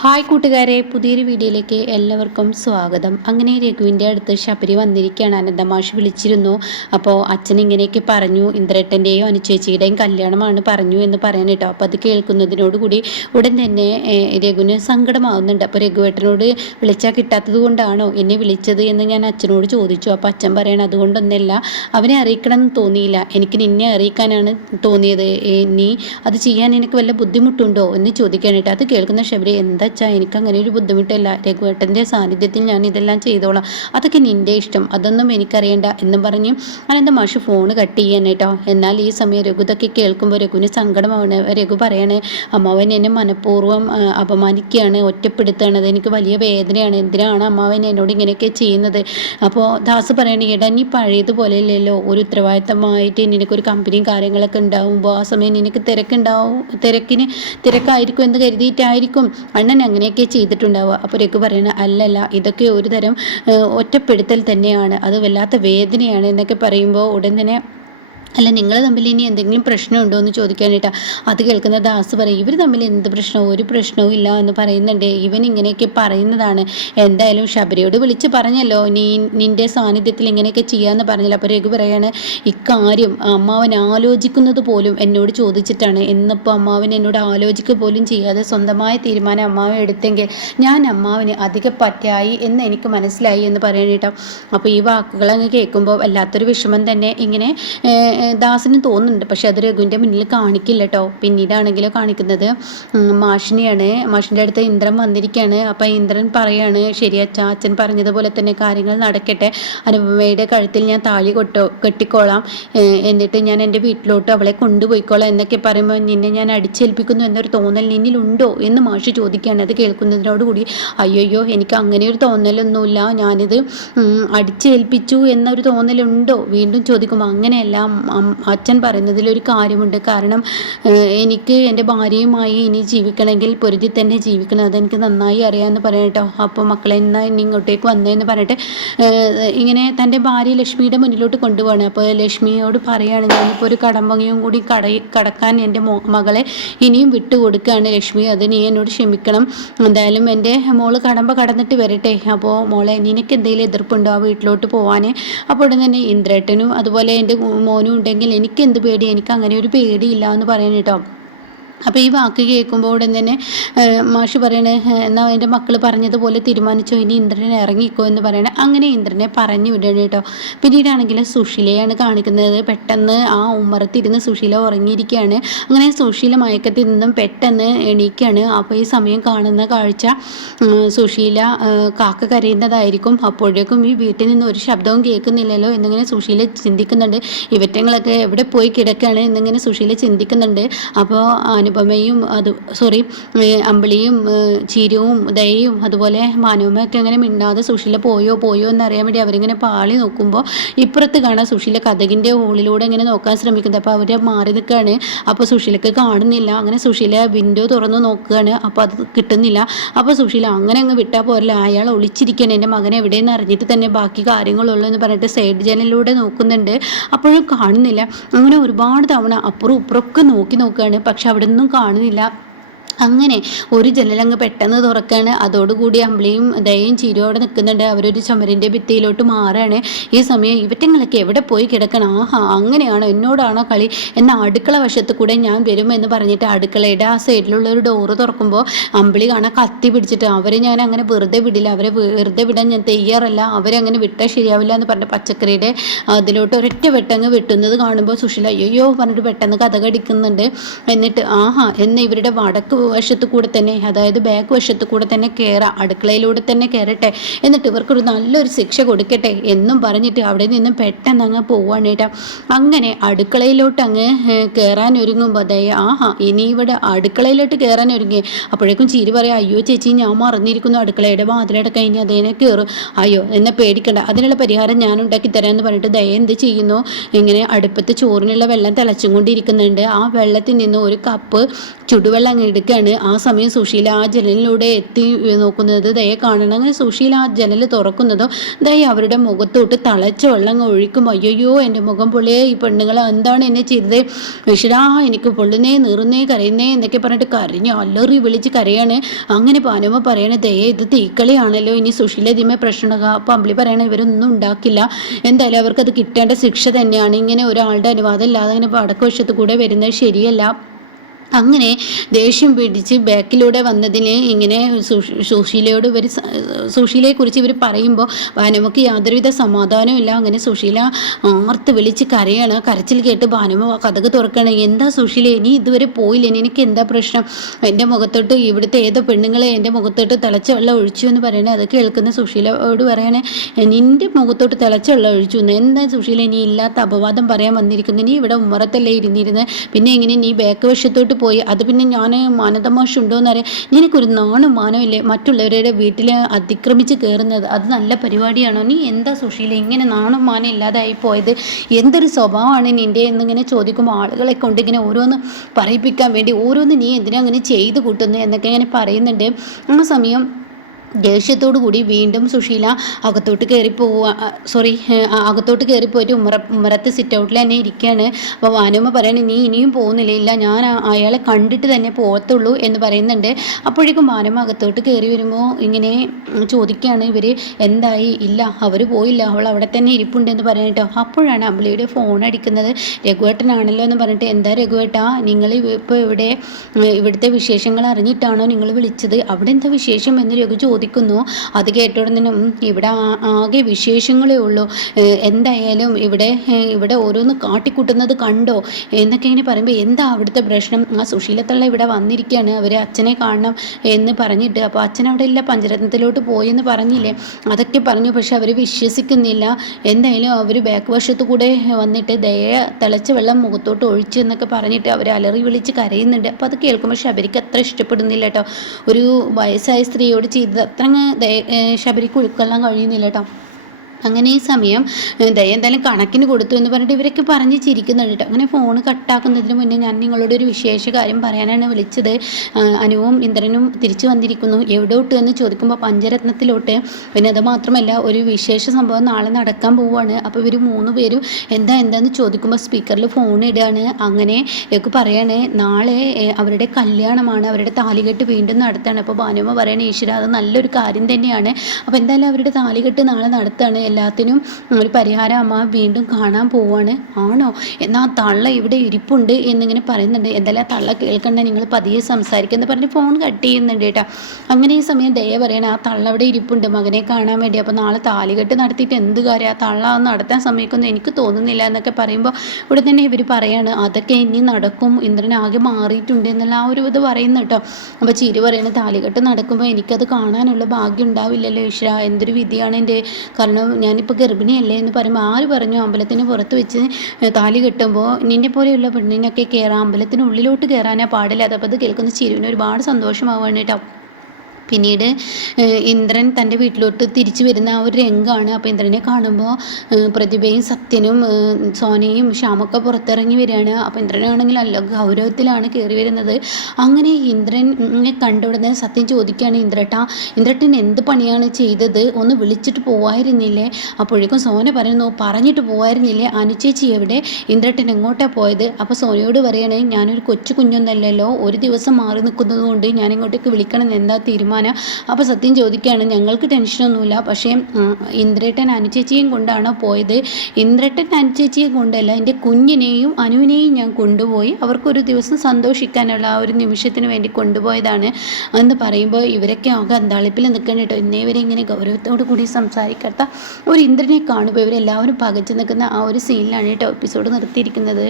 Hi കൂട്ടുകാരെ, പുതിയൊരു വീഡിയോയിലേക്ക് എല്ലാവർക്കും സ്വാഗതം. അങ്ങനെ രഘുവിൻ്റെ അടുത്ത് ശബരി വന്നിരിക്കുകയാണ്. അനന്തമാഷ് വിളിച്ചിരുന്നു. അപ്പോൾ അച്ഛൻ ഇങ്ങനെയൊക്കെ പറഞ്ഞു, ഇന്ദ്രേട്ടൻ്റെയും അനുചേച്ചിയുടെയും കല്യാണമാണ് പറഞ്ഞു എന്ന് പറയാൻ കേട്ടോ. അപ്പോൾ അത് കേൾക്കുന്നതിനോടുകൂടി ഉടൻ തന്നെ രഘുവിന് സങ്കടമാവുന്നുണ്ട്. അപ്പോൾ രഘുവേട്ടനോട് വിളിച്ചാൽ കിട്ടാത്തത് കൊണ്ടാണോ എന്നെ വിളിച്ചത് എന്ന് ഞാൻ അച്ഛനോട് ചോദിച്ചു. അപ്പോൾ അച്ഛൻ പറയണം, അതുകൊണ്ടൊന്നല്ല, അവനെ അറിയിക്കണം എന്ന് തോന്നിയില്ല, എനിക്ക് നിന്നെ അറിയിക്കാനാണ് തോന്നിയത്. നീ അത് ചെയ്യാൻ എനിക്ക് വല്ല ബുദ്ധിമുട്ടുണ്ടോ എന്ന് ചോദിക്കാനായിട്ട്. അത് കേൾക്കുന്ന ശബരി, എന്താ വെച്ചാൽ എനിക്ക് അങ്ങനെ ഒരു ബുദ്ധിമുട്ടില്ല, രഘുവേട്ടൻ്റെ സാന്നിധ്യത്തിൽ ഞാൻ ഇതെല്ലാം ചെയ്തോളാം, അതൊക്കെ നിൻ്റെ ഇഷ്ടം, അതൊന്നും എനിക്കറിയണ്ട എന്നും പറഞ്ഞ് അനന്തമാഷ് ഫോൺ കട്ട് ചെയ്യാൻ കേട്ടോ. എന്നാൽ ഈ സമയം രഘു ഇതൊക്കെ കേൾക്കുമ്പോൾ രഘുവിന് സങ്കടമാണ്. രഘു പറയാണ്, അമ്മാവൻ എന്നെ മനഃപൂർവ്വം അപമാനിക്കുകയാണ്, ഒറ്റപ്പെടുത്തുകയാണ്, അതെനിക്ക് വലിയ വേദനയാണ്, എന്തിനാണ് അമ്മാവൻ എന്നോട് ഇങ്ങനെയൊക്കെ ചെയ്യുന്നത്. അപ്പോൾ ദാസ് പറയണേ, എടാ നീ പഴയതുപോലെ അല്ലല്ലോ, ഒരു ഉത്തരവാദിത്തമായിട്ട് നിനക്കൊരു കമ്പനിയും കാര്യങ്ങളൊക്കെ ഉണ്ടാകുമ്പോൾ ആ സമയം നിനക്ക് തിരക്കായിരിക്കും എന്ന് കരുതിയിട്ടായിരിക്കും അണ്ണൻ അങ്ങനെയൊക്കെ ചെയ്തിട്ടുണ്ടാവുക. അപ്പോൾ രഘു പറയണ, അല്ലല്ല, ഇതൊക്കെ ഒരു തരം ഒറ്റപ്പെടുത്തൽ തന്നെയാണ്, അത് വല്ലാത്ത വേദനയാണ് എന്നൊക്കെ പറയുമ്പോൾ ഉടൻ തന്നെ, അല്ല നിങ്ങൾ തമ്മിൽ ഇനി എന്തെങ്കിലും പ്രശ്നമുണ്ടോ എന്ന് ചോദിക്കാനായിട്ടാണ്. അത് കേൾക്കുന്ന ദാസ് പറയും, ഇവർ തമ്മിൽ എന്ത് പ്രശ്നവും, ഒരു പ്രശ്നവും ഇല്ല എന്ന് പറയുന്നുണ്ട്. ഇവൻ ഇങ്ങനെയൊക്കെ പറയുന്നതാണ്, എന്തായാലും ശബരിയോട് വിളിച്ച് പറഞ്ഞല്ലോ, നിൻ്റെ സാന്നിധ്യത്തിൽ ഇങ്ങനെയൊക്കെ ചെയ്യാമെന്ന് പറഞ്ഞല്ലോ. അപ്പോൾ രഘു പറയാണ്, ഇക്കാര്യം അമ്മാവൻ ആലോചിക്കുന്നത് പോലും എന്നോട് ചോദിച്ചിട്ടാണ്, എന്നിപ്പോൾ അമ്മാവൻ എന്നോട് ആലോചിക്കുക പോലും ചെയ്യാതെ സ്വന്തമായ തീരുമാനം അമ്മാവൻ എടുത്തെങ്കിൽ ഞാൻ അമ്മാവന് അധികം പറ്റായി എന്ന് എനിക്ക് മനസ്സിലായി എന്ന് പറയാനായിട്ടോ. അപ്പോൾ ഈ വാക്കുകൾ അങ്ങ് കേൾക്കുമ്പോൾ വല്ലാത്തൊരു വിഷമം തന്നെ ഇങ്ങനെ ദാസിന് തോന്നുന്നുണ്ട്. പക്ഷെ അത് രഘുവിൻ്റെ മുന്നിൽ കാണിക്കില്ല കേട്ടോ. പിന്നീടാണെങ്കിലോ കാണിക്കുന്നത് മാഷിനെയാണ്. മാഷിൻ്റെ അടുത്ത് ഇന്ദ്രൻ വന്നിരിക്കുകയാണ്. അപ്പം ഇന്ദ്രൻ പറയാണ്, ശരി അച്ഛാ, അച്ഛൻ പറഞ്ഞതുപോലെ തന്നെ കാര്യങ്ങൾ നടക്കട്ടെ, അനുപമയുടെ കഴുത്തിൽ ഞാൻ താലി കെട്ടിക്കോളാം, എന്നിട്ട് ഞാൻ എൻ്റെ വീട്ടിലോട്ട് അവളെ കൊണ്ടുപോയിക്കോളാം എന്നൊക്കെ പറയുമ്പോൾ, നിന്നെ ഞാൻ അടിച്ചേൽപ്പിക്കുന്നു എന്നൊരു തോന്നൽ നിന്നിലുണ്ടോ എന്ന് മാഷ് ചോദിക്കുകയാണ്. അത് കേൾക്കുന്നതിനോടുകൂടി, അയ്യോ എനിക്ക് അങ്ങനെ ഒരു തോന്നലൊന്നുമില്ല, ഞാനിത് അടിച്ചേൽപ്പിച്ചു എന്നൊരു തോന്നലുണ്ടോ വീണ്ടും ചോദിക്കുമ്പോൾ, അങ്ങനെയല്ല അച്ഛൻ പറയുന്നതിലൊരു കാര്യമുണ്ട്, കാരണം എനിക്ക് എൻ്റെ ഭാര്യയുമായി ഇനി ജീവിക്കണമെങ്കിൽ പൊരുതി തന്നെ ജീവിക്കണം, അതെനിക്ക് നന്നായി അറിയാമെന്ന് പറയാം കേട്ടോ. അപ്പോൾ മക്കളെ എന്നാൽ ഇനി ഇങ്ങോട്ടേക്ക് വന്നതെന്ന് പറഞ്ഞിട്ട് ഇങ്ങനെ തൻ്റെ ഭാര്യ ലക്ഷ്മിയുടെ മുന്നിലോട്ട് കൊണ്ടുപോവാണ്. അപ്പോൾ ലക്ഷ്മിയോട് പറയുകയാണ്, ഞാനിപ്പോൾ ഒരു കടമ്പങ്ങയും കൂടി കടക്കാൻ എൻ്റെ മകളെ ഇനിയും വിട്ടുകൊടുക്കുകയാണ് ലക്ഷ്മി, അത് നീ എന്നോട് ക്ഷമിക്കണം, എന്തായാലും എൻ്റെ മോള് കടമ്പ കടന്നിട്ട് വരട്ടെ. അപ്പോൾ മോളെ, നിനക്ക് എന്തെങ്കിലും എതിർപ്പുണ്ടോ ആ വീട്ടിലോട്ട് പോകാൻ? അപ്പോൾ ഉടൻ തന്നെ ഇന്ദ്രേട്ടനും അതുപോലെ എൻ്റെ മോനും ഉണ്ടെങ്കിൽ എനിക്ക് എന്ത് പേടി, എനിക്ക് അങ്ങനെ ഒരു പേടിയില്ല എന്ന് പറയാൻ കേട്ടോ. അപ്പോൾ ഈ വാക്ക് കേൾക്കുമ്പോൾ ഉടൻ തന്നെ മാഷ് പറയണേ, എന്നാൽ എൻ്റെ മക്കൾ പറഞ്ഞതുപോലെ തീരുമാനിച്ചോ, ഇനി ഇന്ദ്രനെ ഇറങ്ങിക്കോ എന്ന് പറയണേ. അങ്ങനെ ഇന്ദ്രനെ പറഞ്ഞു വിടണം കേട്ടോ. പിന്നീടാണെങ്കിൽ സുശീലയാണ് കാണിക്കുന്നത്. പെട്ടെന്ന് ആ ഉമ്മറത്തിരുന്ന് സുശീല ഉറങ്ങിയിരിക്കുകയാണ്. അങ്ങനെ സുശീല മയക്കത്തിൽ നിന്നും പെട്ടെന്ന് എണീക്കുകയാണ്. അപ്പോൾ ഈ സമയം കാണുന്ന കാഴ്ച സുശീല കാക്ക കരയുന്നതായിരിക്കും. അപ്പോഴേക്കും ഈ വീട്ടിൽ നിന്ന് ഒരു ശബ്ദവും കേൾക്കുന്നില്ലല്ലോ എന്നിങ്ങനെ സുശീല ചിന്തിക്കുന്നുണ്ട്. ഇവറ്റങ്ങളൊക്കെ എവിടെ പോയി കിടക്കുകയാണ് എന്നിങ്ങനെ സുശീല ചിന്തിക്കുന്നുണ്ട്. അപ്പോൾ അനുപമയും അമ്പിളിയും ചീരവും ദയയും അതുപോലെ മാനവമൊക്കെ അങ്ങനെ മിണ്ടാതെ സുശീല പോയോ എന്നറിയാൻ വേണ്ടി അവരിങ്ങനെ പാളി നോക്കുമ്പോൾ ഇപ്പുറത്ത് കാണാൻ സുശീല കഥകിൻ്റെ ഹോളിലൂടെ ഇങ്ങനെ നോക്കാൻ ശ്രമിക്കുന്നത്. അപ്പോൾ അവർ മാറി നിൽക്കുകയാണ്. അപ്പോൾ സുശീലക്ക് കാണുന്നില്ല. അങ്ങനെ സുശീല വിൻഡോ തുറന്ന് നോക്കുകയാണ്. അപ്പോൾ അത് കിട്ടുന്നില്ല. അപ്പോൾ സുശീല അങ്ങനെ അങ്ങ് വിട്ടാൽ പോരല്ല, അയാൾ ഒളിച്ചിരിക്കുകയാണ്, എൻ്റെ മകൻ എവിടെയെന്ന് അറിഞ്ഞിട്ട് തന്നെ ബാക്കി കാര്യങ്ങളുള്ളൂ എന്ന് പറഞ്ഞിട്ട് സൈഡ് ജനലിലൂടെ നോക്കുന്നുണ്ട്. അപ്പോഴും കാണുന്നില്ല. അങ്ങനെ ഒരുപാട് തവണ അപ്പുറം ഇപ്പുറമൊക്കെ നോക്കുകയാണ്. പക്ഷെ അവിടെ ഒന്നും കാണുന്നില്ല. അങ്ങനെ ഒരു ജനലങ്ങ് പെട്ടെന്ന് തുറക്കുകയാണ്. അതോടുകൂടി അമ്പിളിയും ദയയും ചിരിയോടെ നിൽക്കുന്നുണ്ട്. അവരൊരു ചുമരിൻ്റെ ഭിത്തിയിലോട്ട് മാറുകയാണ്. ഈ സമയം ഇവറ്റങ്ങളൊക്കെ എവിടെ പോയി കിടക്കണം, ആഹാ അങ്ങനെയാണോ, എന്നോടാണോ കളി, എന്നാൽ അടുക്കള വശത്ത് കൂടെ ഞാൻ വരുമെന്ന് പറഞ്ഞിട്ട് അടുക്കളയുടെ ആ സൈഡിലുള്ള ഒരു ഡോറ് തുറക്കുമ്പോൾ അമ്പിളി കാണാൻ കത്തി പിടിച്ചിട്ട്, അവരെ ഞാൻ അങ്ങനെ വെറുതെ വിടില്ല, അവരെ വെറുതെ വിടാൻ ഞാൻ തയ്യാറല്ല, അവരെ അങ്ങനെ വിട്ടാൽ ശരിയാവില്ല എന്ന് പറഞ്ഞിട്ട് പച്ചക്കറിയുടെ അതിലോട്ട് ഒരൊറ്റ വെട്ടങ്ങ് വെട്ടുന്നത് കാണുമ്പോൾ സുശീല അയ്യോ പറഞ്ഞിട്ട് പെട്ടെന്ന് കഥകടിക്കുന്നുണ്ട്. എന്നിട്ട് എന്ന് ഇവരുടെ വടക്ക് വശത്ത് കൂടെ തന്നെ, അതായത് ബാക്ക് വശത്ത് കൂടെ തന്നെ കയറാം, അടുക്കളയിലൂടെ തന്നെ കയറട്ടെ, എന്നിട്ട് ഇവർക്കൊരു നല്ലൊരു ശിക്ഷ കൊടുക്കട്ടെ എന്നും പറഞ്ഞിട്ട് അവിടെ നിന്നും പെട്ടെന്ന് അങ്ങ് പോവാണ് കേട്ടോ. അങ്ങനെ അടുക്കളയിലോട്ട് അങ്ങ് കയറാൻ ഒരുങ്ങുമ്പോൾ ഇനി ഇവിടെ അടുക്കളയിലോട്ട് കയറാൻ ഒരുങ്ങി. അപ്പോഴേക്കും ചിരി പറയാം, അയ്യോ ചേച്ചി ഞാൻ മറന്നിരിക്കുന്നു, അടുക്കളയുടെ വാതിലടക്കം കഴിഞ്ഞ് അതിനെ കയറും, അയ്യോ എന്നെ പേടിക്കണ്ട, അതിനുള്ള പരിഹാരം ഞാൻ ഉണ്ടാക്കി തരാമെന്ന് പറഞ്ഞിട്ട് ദയ എന്ത് ചെയ്യുന്നു, ഇങ്ങനെ അടുപ്പത്ത് ചോറിനുള്ള വെള്ളം തിളച്ചും കൊണ്ടിരിക്കുന്നുണ്ട്. ആ വെള്ളത്തിൽ നിന്ന് ഒരു കപ്പ് ചുടുവെള്ളം അങ്ങ് എടുക്കുക. ഇരിക്കുകയാണ്. ആ സമയം സുശീല ആ ജനലിലൂടെ എത്തി നോക്കുന്നത് ദയ കാണണം. അങ്ങനെ സുശീല ആ ജനൽ തുറക്കുന്നതോ ദയ അവരുടെ മുഖത്തോട്ട് തളച്ച വെള്ളം ഒഴിക്കും. അയ്യോ എൻ്റെ മുഖം പൊള്ളിയേ, ഈ പെണ്ണുങ്ങൾ എന്താണ് എന്നെ ചെയ്തത്, ഈശ്വരാ എനിക്ക് പൊള്ളുന്നേ നീറുന്നേ കരയുന്നേ എന്നൊക്കെ പറഞ്ഞിട്ട് കരഞ്ഞു അല്ലറി വിളിച്ച് കരയാണ്. അങ്ങനെ പാനുമ്മ പറയണേ ദയ ഇത് തീക്കളിയാണല്ലോ, ഇനി സുശീല ഇതിമേ പ്രശ്നമാകുക. അപ്പം അമ്പിളി പറയണ ഇവരൊന്നും ഉണ്ടാക്കില്ല, എന്തായാലും അവർക്കത് കിട്ടേണ്ട ശിക്ഷ തന്നെയാണ്. ഇങ്ങനെ ഒരാളുടെ അനുവാദം ഇല്ലാതെ അങ്ങനെ വടക്കുവശത്ത് കൂടെ വരുന്നത് ശരിയല്ല. അങ്ങനെ ദേഷ്യം പിടിച്ച് ബാക്കിലൂടെ വന്നതിന് ഇങ്ങനെ സുശീലയോട് സുശീലയെക്കുറിച്ച് ഇവർ പറയുമ്പോൾ ഭാനുമക്ക് യാതൊരുവിധ സമാധാനവും ഇല്ല. അങ്ങനെ സുശീല ആർത്ത് വിളിച്ച് കരയാണ്. കരച്ചിൽ കേട്ട് ഭാനുമ കഥക് തുറക്കണം. എന്താ സുശീല, ഇനി ഇതുവരെ പോയില്ല, എനിക്ക് എന്താ പ്രശ്നം, എൻ്റെ മുഖത്തോട്ട് ഇവിടുത്തെ ഏതോ പെണ്ണുങ്ങളെ എൻ്റെ മുഖത്തോട്ട് തിളച്ച വെള്ളം ഒഴിച്ചു എന്ന് പറയണേ. അത് കേൾക്കുന്ന സുശീലയോട് പറയണേ നിൻ്റെ മുഖത്തോട്ട് തിളച്ച വെള്ളം ഒഴിച്ചു എന്ന്. എന്താ സുശീല നീ ഇല്ലാത്ത അപവാദം പറയാൻ വന്നിരിക്കുന്നു, നീ ഇവിടെ ഉമ്മറത്തല്ലേ ഇരുന്നിരുന്ന്, പിന്നെ എങ്ങനെ നീ ബാക്ക് വശത്തോട്ട് പോയി, അത് പിന്നെ ഞാൻ മാനതമാശുണ്ടോയെന്ന് അറിയാം, നിനക്കൊരു നാണും മാനമില്ലേ മറ്റുള്ളവരുടെ വീട്ടിൽ അതിക്രമിച്ച് കയറുന്നത്, അത് നല്ല പരിപാടിയാണോ, നീ എന്താ സുശീല ഇങ്ങനെ നാണും മാനം ഇല്ലാതായി പോയത്, എന്തൊരു സ്വഭാവമാണ് നിൻ്റെ എന്നിങ്ങനെ ചോദിക്കുമ്പോൾ ആളുകളെ കൊണ്ട് ഇങ്ങനെ ഓരോന്ന് പറയിപ്പിക്കാൻ വേണ്ടി ഓരോന്ന് നീ എന്തിനാ അങ്ങനെ ചെയ്ത് കൂട്ടുന്നു എന്നൊക്കെ ഇങ്ങനെ പറയുന്നുണ്ട്. ആ സമയം ദേഷ്യത്തോടു കൂടി വീണ്ടും സുശീല അകത്തോട്ട് കയറി അകത്തോട്ട് കയറിപ്പോയിട്ട് ഉമ്മറത്ത് സിറ്റ് ഔട്ടിൽ തന്നെ ഇരിക്കുകയാണ്. അപ്പോൾ വാനുമ്മ പറയണേ നീ ഇനിയും പോകുന്നില്ല, ഇല്ല ഞാൻ അയാളെ കണ്ടിട്ട് തന്നെ പോകത്തുള്ളൂ എന്ന് പറയുന്നുണ്ട്. അപ്പോഴേക്കും വാനുമ്മ അകത്തോട്ട് കയറി വരുമ്പോൾ ഇങ്ങനെ ചോദിക്കുകയാണ് ഇവർ എന്തായി, ഇല്ല അവർ പോയില്ല, അവൾ അവിടെ തന്നെ ഇരിപ്പുണ്ടെന്ന് പറഞ്ഞിട്ടോ. അപ്പോഴാണ് അമ്പിളിയുടെ ഫോൺ അടിക്കുന്നത്. രഘുവേട്ടനാണല്ലോ എന്ന് പറഞ്ഞിട്ട്, എന്താ രഘുവേട്ടാ നിങ്ങൾ ഇപ്പോൾ ഇവിടുത്തെ വിശേഷങ്ങൾ അറിഞ്ഞിട്ടാണോ നിങ്ങൾ വിളിച്ചത്, അവിടെ എന്താ വിശേഷം എന്ന് രഘു ചോദിക്കുന്നു. അത് കേട്ടോടനും ഇവിടെ ആകെ വിശേഷങ്ങളേ ഉള്ളൂ, എന്തായാലും ഇവിടെ ഓരോന്ന് കാട്ടിക്കൂട്ടുന്നത് കണ്ടോ എന്നൊക്കെ ഇങ്ങനെ പറയുമ്പോൾ എന്താ അവിടുത്തെ പ്രശ്നം, ആ സുശീലത്തള്ള ഇവിടെ വന്നിരിക്കുകയാണ്, അവർ അച്ഛനെ കാണണം എന്ന് പറഞ്ഞിട്ട്. അപ്പോൾ അച്ഛൻ അവിടെ ഇല്ല, പഞ്ചരത്നത്തിലോട്ട് പോയെന്ന് പറഞ്ഞില്ലേ, അതൊക്കെ പറഞ്ഞു. പക്ഷെ അവർ വിശ്വസിക്കുന്നില്ല. എന്തായാലും അവർ ബാക്ക് വശത്ത് കൂടെ വന്നിട്ട് ദയ തിളച്ച വെള്ളം മുഖത്തോട്ട് ഒഴിച്ചു എന്നൊക്കെ പറഞ്ഞിട്ട് അവർ അലറി വിളിച്ച് കരയുന്നുണ്ട്. അപ്പോൾ അത് കേൾക്കുമ്പോൾ ശബരിക്ക് അത്ര ഇഷ്ടപ്പെടുന്നില്ല കേട്ടോ. ഒരു വയസ്സായ സ്ത്രീയോട് ചെയ്തത് അത്ര ശബരിക്ക് ഉൾക്കൊള്ളാൻ കഴിയുന്നില്ല കേട്ടോ. അങ്ങനെ ഈ സമയം ദയ എന്തായാലും കണക്കിന് കൊടുത്തു എന്ന് പറഞ്ഞിട്ട് ഇവരൊക്കെ പറഞ്ഞ് ചിരിക്കുന്നുണ്ട് കേട്ടോ. അങ്ങനെ ഫോൺ കട്ടാക്കുന്നതിന് മുന്നേ ഞാൻ നിങ്ങളോട് ഒരു വിശേഷ കാര്യം പറയാനാണ് വിളിച്ചത്. അനുവും ഇന്ദ്രനും തിരിച്ചു വന്നിരിക്കുന്നു, എവിടോട്ട് എന്ന് ചോദിക്കുമ്പോൾ പഞ്ചരത്നത്തിലോട്ട്. പിന്നെ അത് മാത്രമല്ല ഒരു വിശേഷ സംഭവം നാളെ നടക്കാൻ പോവുകയാണ്. അപ്പോൾ ഇവർ 3 പേരും എന്താന്ന് ചോദിക്കുമ്പോൾ സ്പീക്കറിൽ ഫോൺ ഇടുകയാണ്. അങ്ങനെ ഒക്കെ പറയാണ് നാളെ അവരുടെ കല്യാണമാണ്, അവരുടെ താലികെട്ട് വീണ്ടും നടത്താണ്. അപ്പോൾ ഭാനുമ്മ പറയണേ ഈശ്വര അത് നല്ലൊരു കാര്യം തന്നെയാണ്, അപ്പോൾ എന്തായാലും അവരുടെ താലികെട്ട് നാളെ നടത്താണ്, എല്ലാത്തിനും ഒരു പരിഹാരം അമ്മ വീണ്ടും കാണാൻ പോവാണ്. ആണോ, എന്നാൽ തള്ള ഇവിടെ ഇരിപ്പുണ്ട് എന്നിങ്ങനെ പറയുന്നുണ്ട്. എന്തായാലും ആ തള്ള കേൾക്കണ്ട, നിങ്ങൾ പതിയെ സംസാരിക്കുമെന്ന് പറഞ്ഞ് ഫോൺ കട്ട് ചെയ്യുന്നുണ്ട് കേട്ടോ. അങ്ങനെ ഈ സമയം ദയ പറയണേ ആ തള്ള അവിടെ ഇരിപ്പുണ്ട് മകനെ കാണാൻ വേണ്ടി, അപ്പോൾ നാളെ താലികെട്ട് നടത്തിയിട്ട് എന്ത് കാര്യം, ആ തള്ള അത് നടത്താൻ സമയക്കൊന്നും എനിക്ക് തോന്നുന്നില്ല എന്നൊക്കെ പറയുമ്പോൾ ഇവിടെ തന്നെ ഇവർ പറയാണ് അതൊക്കെ ഇനി നടക്കും, ഇന്ദ്രനാകെ മാറിയിട്ടുണ്ട് എന്നുള്ള ആ ഒരു ഇത് പറയുന്നു കേട്ടോ. അപ്പോൾ ചിരി പറയണ താലികെട്ട് നടക്കുമ്പോൾ എനിക്കത് കാണാനുള്ള ഭാഗ്യം ഉണ്ടാവില്ലല്ലോ ഈശ്വര, എന്തൊരു വിധിയാണ് എൻ്റെ, കാരണം ഞാനിപ്പോൾ ഗർഭിണിയല്ലേ എന്ന് പറയുമ്പോൾ ആര് പറഞ്ഞു അമ്പലത്തിന് പുറത്ത് വെച്ച് താലി കെട്ടുമ്പോൾ നിന്നെ പോലെയുള്ള പെണ്ണിനൊക്കെ കയറാം, അമ്പലത്തിനുള്ളിലോട്ട് കയറാനാ പാടില്ല. അതപ്പോൾ അത് കേൾക്കുന്ന ചിരുവിന് ഒരുപാട് സന്തോഷമാവാണ് കേട്ടോ. പിന്നീട് ഇന്ദ്രൻ തൻ്റെ വീട്ടിലോട്ട് തിരിച്ചു വരുന്ന ആ ഒരു രംഗമാണ്. അപ്പോൾ ഇന്ദ്രനെ കാണുമ്പോൾ പ്രതിഭയും സത്യനും സോനയും ശ്യാമൊക്കെ പുറത്തിറങ്ങി വരികയാണ്. അപ്പോൾ ഇന്ദ്രനാണെങ്കിൽ നല്ല ഗൗരവത്തിലാണ് കയറി വരുന്നത്. അങ്ങനെ ഇന്ദ്രനെ കണ്ടുടനെ സത്യം ചോദിക്കുകയാണ്, ഇന്ദ്രട്ടൻ എന്ത് പണിയാണ് ചെയ്തത്, ഒന്ന് വിളിച്ചിട്ട് പോവായിരുന്നില്ലേ? അപ്പോഴേക്കും സോന പറയുന്നു പറഞ്ഞിട്ട് പോവായിരുന്നില്ലേ, അനുചേച്ചി എവിടെ, ഇന്ദ്രട്ടൻ എങ്ങോട്ടാണ് പോയത്? അപ്പോൾ സോനയോട് പറയണേ ഞാനൊരു കൊച്ചു കുഞ്ഞൊന്നല്ലല്ലോ, ഒരു ദിവസം മാറി നിൽക്കുന്നത് കൊണ്ട് ഞാൻ ഇങ്ങോട്ടേക്ക് വിളിക്കണം എന്താ തീരുമാനം? അപ്പോൾ സത്യം ചോദിക്കുകയാണ് ഞങ്ങൾക്ക് ടെൻഷനൊന്നുമില്ല, പക്ഷേ ഇന്ദ്രേട്ടൻ അനുചേച്ചിയും കൊണ്ടാണോ പോയത്? ഇന്ദ്രേട്ടൻ അനുചേച്ചിയെ കൊണ്ടല്ല, എൻ്റെ കുഞ്ഞിനെയും അനുവിനെയും ഞാൻ കൊണ്ടുപോയി അവർക്കൊരു ദിവസം സന്തോഷിക്കാനുള്ള ആ ഒരു നിമിഷത്തിന് വേണ്ടി കൊണ്ടുപോയതാണ് എന്ന് പറയുമ്പോൾ ഇവരൊക്കെ ആകെ അന്താളിപ്പിൽ നിൽക്കണം കേട്ടോ. ഇന്നേ വരെ ഇങ്ങനെ ഗൗരവത്തോടു കൂടി സംസാരിക്കാത്ത ഒരു ഇന്ദ്രനെ കാണുമ്പോൾ ഇവരെല്ലാവരും പകച്ചു നിൽക്കുന്ന ആ ഒരു സീനിലാണ് കേട്ടോ എപ്പിസോഡ് നിർത്തിയിരിക്കുന്നത്.